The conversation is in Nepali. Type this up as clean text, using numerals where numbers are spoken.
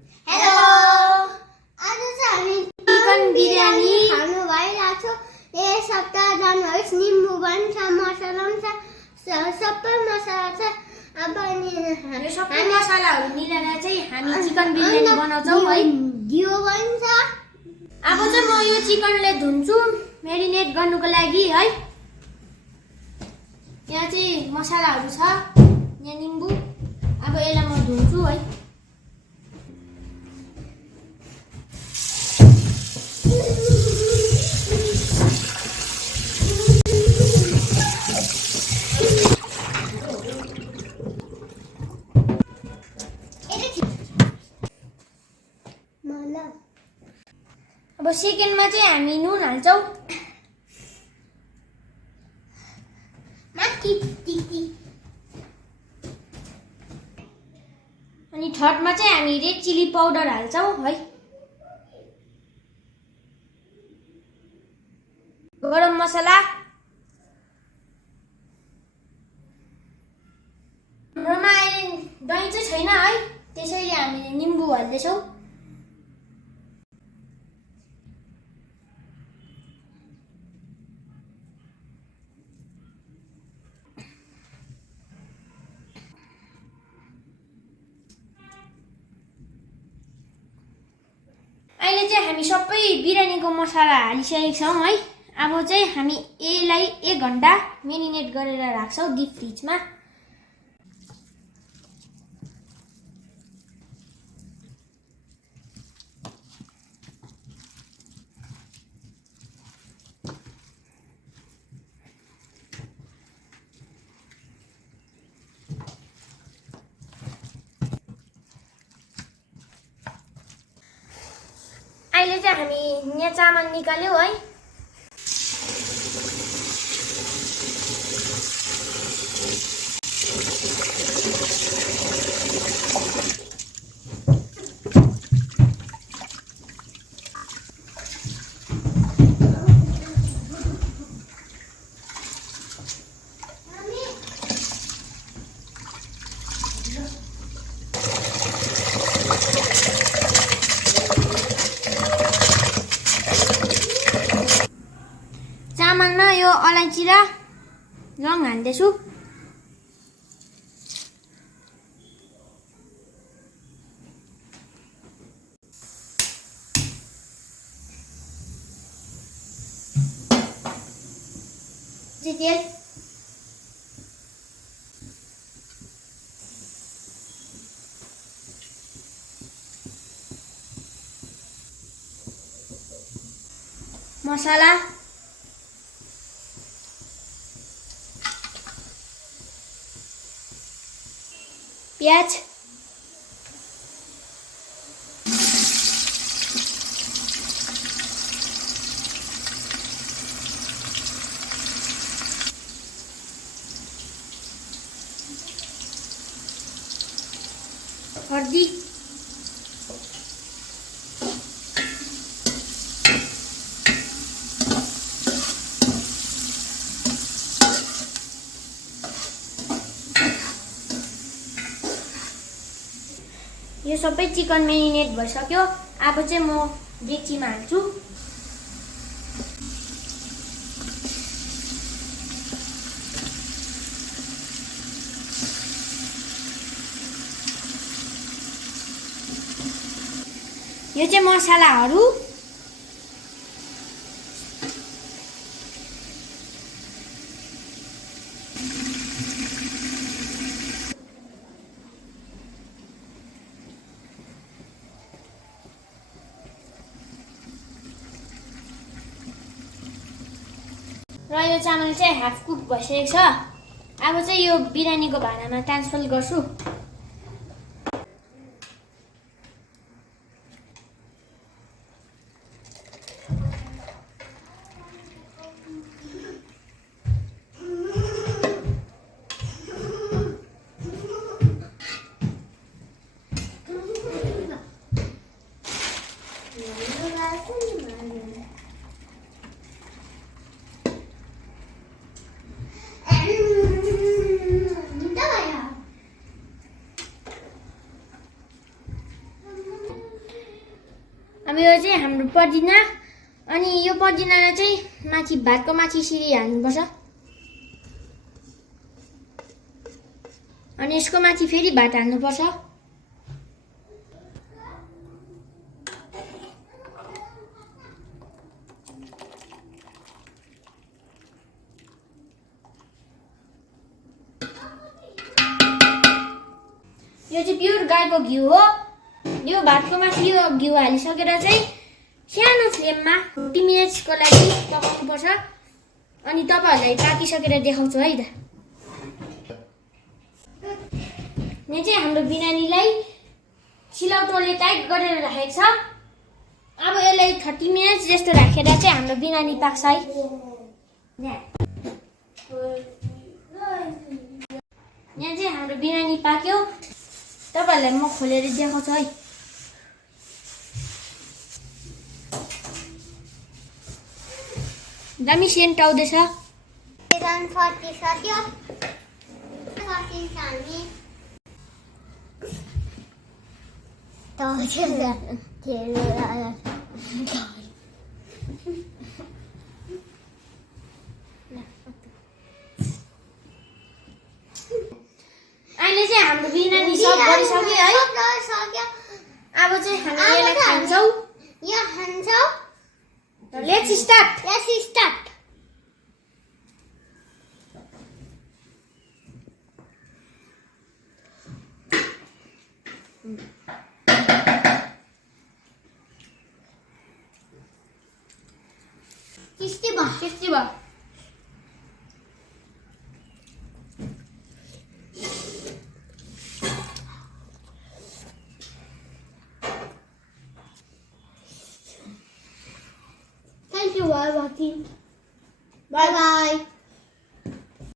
हेलो आज चाहिँ हामी चिकन बिरयानी खानु भइरहेको छ। यस सप्ताह जानुहोस्, निम्बु पनि छ, मसला पनि छ, सबै मसला छ। अब यो सबै मसलाहरू मिलेर चाहिँ हामी चिकन बिरयानी बनाउँछौँ है। घिउ पनि छ। अब चाहिँ म यो चिकनले धुन्छु मेरिनेट गर्नुको लागि है। यहाँ चाहिँ मसलाहरू छ, यहाँ निम्बु। अब यसलाई म धुन्छु है। अब सेकेन्डमा चाहिँ हामी नुन हाल्छौँ। अनि थर्डमा चाहिँ हामी रेड चिली पाउडर हाल्छौँ है। गरम मसला। हाम्रोमा अहिले दही चाहिँ छैन है, त्यसैले हामीले निम्बु हाल्दैछौँ। अहिले चाहिँ हामी सबै बिरयानीको मसला हालिसकेका छौँ है। अब चाहिँ हामी यसलाई 1 घण्टा मेरिनेट गरेर राख्छौँ डिप फ्रिजमा। अहिले चाहिँ हामी यहाँ चामल निकाल्यौँ है। चामलमा यो अलैँची र लौंग हाल्दैछु। तेल, मसला, प्याज, हर्दी, यो सबै चिकन मेरिनेट भइसक्यो। अब चाहिँ म डेक्चीमा हाल्छु। यो चाहिँ मसलाहरू। र यो चामल चाहिँ हाफ कुक भइसकेको छ। अब चाहिँ यो बिरयानीको भाँडामा ट्रान्सफर गर्छु। अब यो चाहिँ हाम्रो पदिना अनि यो पदिनालाई चाहिँ माथि भातको माथि सिरी हाल्नुपर्छ अनि यसको माथि फेरि भात हाल्नुपर्छ यो चाहिँ प्योर गाईको घिउ हो यो भातको माथि यो घिउ हालिसकेर चाहिँ सानो फ्लेममा 40 मिनट्सको लागि पकाउनुपर्छ अनि तपाईहरुलाई पाकिसकेर देखाउँछु है त यहाँ चाहिँ हाम्रो बिरयानीलाई सिलौटोले टाइट गरेर राखेको छ अब यसलाई 30 मिनट्स जस्तो राखेर चाहिँ हाम्रो बिरयानी पाक्छ है यहाँ चाहिँ हाम्रो बिरयानी पाक्यो तपाईहरुलाई म खोलेर देखाउँछु है दामी सेन्ट आउँदैछ फर्किसक्यो अहिले चाहिँ हाम्रो बिरयानी सब गरिसक्यो है अब चाहिँ हामी यसलाई खान्छौँ लेट्स स्टार्ट टेस्टी भयो Thank you for watching. Bye bye.